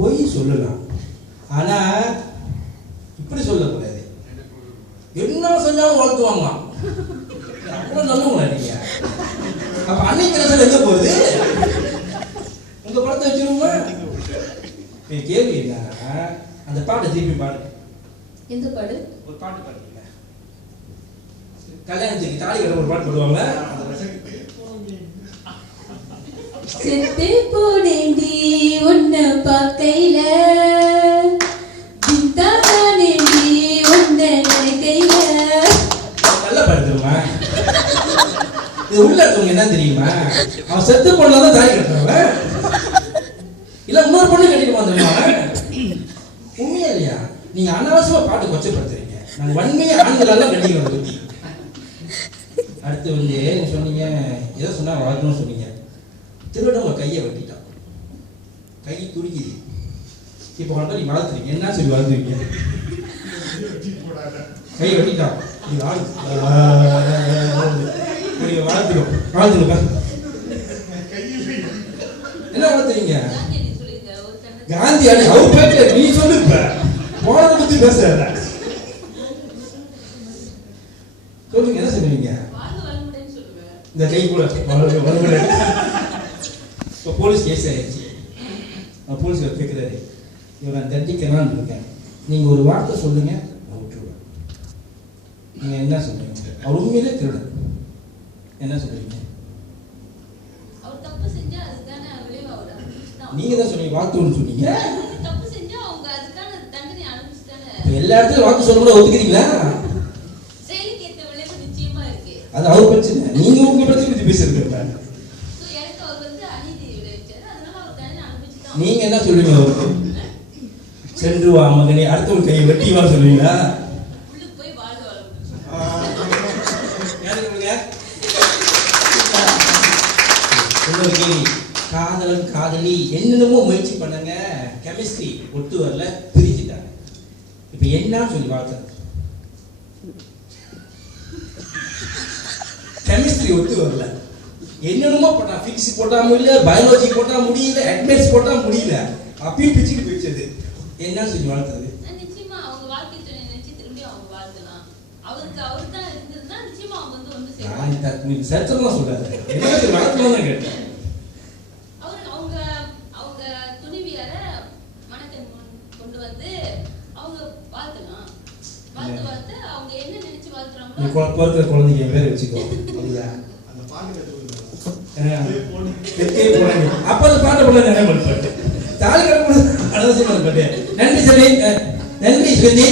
பொய் சொல்லலாம், ஆனா இப்படி சொல்லக்கூடாது. என்ன செஞ்சாலும் வாழ்த்துவாங்க, அப்புறம் சொல்லுங்களா நீங்க? அப்ப அன்னைக்கு கலசம் எங்க போகுது? உங்க படத்தை வச்சிருவோமா? கேள்வி என்னன்னா, அந்த பாட்டை திருப்பி பாடு. எந்த பாடு? ஒரு பாட்டு பாடுங்க. கல்யாணத்துக்கு தாலி கட்ட ஒரு பாட்டு போடுவாங்க. செத்து போனேண்டி உன்னை பார்க்கையில, தானேண்டி உன்னை நினைக்கையில. நல்லா பாடுமா? இது உள்ள இருக்கவங்க என்ன தெரியுமா? அவன் செத்து போனதான் தாலி கட்டுறவன், இல்ல இன்னொரு பொண்ணு கட்டிட்டு வந்துருவாங்க. உண்மையா இல்லையா? நீங்க அனாவசியமா பாட்டு கொச்சப்படுத்துறீங்க. நாங்க வன்மையா ஆண்களெல்லாம் கட்டிக்கிறோம் பத்தி. அடுத்து வந்து நீங்க சொன்னீங்க, ஏதோ சொன்னா வளர்க்கணும்னு சொன்னீங்க. திருவிட உங்க கையை வெட்டிட்டான், கை துருக்கிது. இப்போ கொண்டு நீ வளர்த்துறீங்க, என்ன சொல்லி வளர்த்துறீங்க? கையை வெட்டிட்டான், வளர்த்துடும் வளர்த்துடும். என்ன வளர்த்துறீங்க? காந்தி அடி அவர் பேச, நீ சொல்லு. இப்ப போனதை பத்தி பேசுற சொல்லுங்க, என்ன சொல்லுவீங்க? இந்த கை கூட இப்போ போலீஸ் கேஸ் ஆயிடுச்சு. போலீஸ் கேட்குறாரு, இவன் நான் தண்டிக்கலான்னு இருக்கேன், நீங்க ஒரு வார்த்தை சொல்லுங்க, நான் விட்டுருவேன். நீங்க என்ன சொல்றீங்க? அவர் உண்மையிலே திருடன், என்ன சொல்றீங்க? நீங்க தான் சொன்னீங்க, வாக்குன்னு சொன்னீங்க. எல்லா இடத்துலயும் வாக்கு சொல்ல கூட ஒத்துக்கிறீங்களா? அது அவர் பிரச்சனை, நீங்க உங்க பிரச்சனை பத்தி பேசுறீங்க. நீங்க என்ன சொல்லுவீங்க அவருக்கு? சென்று வா மகனே, அடுத்தவங்க கையை வெட்டி வா சொல்லுவீங்களா? காதலன் காதலி என்னென்னமோ முயற்சி பண்ணங்க, கெமிஸ்ட்ரி ஒட்டு வரல, பிரிச்சுட்டாங்க. இப்ப என்ன சொல்லி வாழ்த்த? கெமிஸ்ட்ரி ஒத்து வரல, என்னென்னமோ போட்டா, பிசிக்ஸ் போட்டா முடியல, பயாலஜி போட்டா முடியல, அட்மிட்ஸ் போட்டா முடியல, அப்பயும் பிச்சுக்கு போயிடுச்சது. என்ன சொல்லி வாழ்த்தது? நிச்சயமா அவங்க வாழ்க்கை துணை நினைச்சு திரும்பி அவங்க வாழ்த்தலாம். அவருக்கு அவர் தான் இருந்ததுன்னா நிச்சயமா அவங்க வந்து ஒன்று செய்வாங்க. சத்தியமா சொல்றாரு, என்ன சொல்லி வாழ்த்தலாம் தான் கேட்டேன். அவங்க துணிவியார மனத்தை கொண்டு வந்து அவங்க வாழ்த்தலாம். வாழ்த்து அவங்க என்ன நினைச்சு வாழ்த்துறாங்களோ குழந்தைங்க பேரை வச்சுக்கோ. அப்ப அந்த பாட்டை போல நினைவு தாலி கட்ட நன்றி சொல்லி, நன்றி ஸ்ருதி.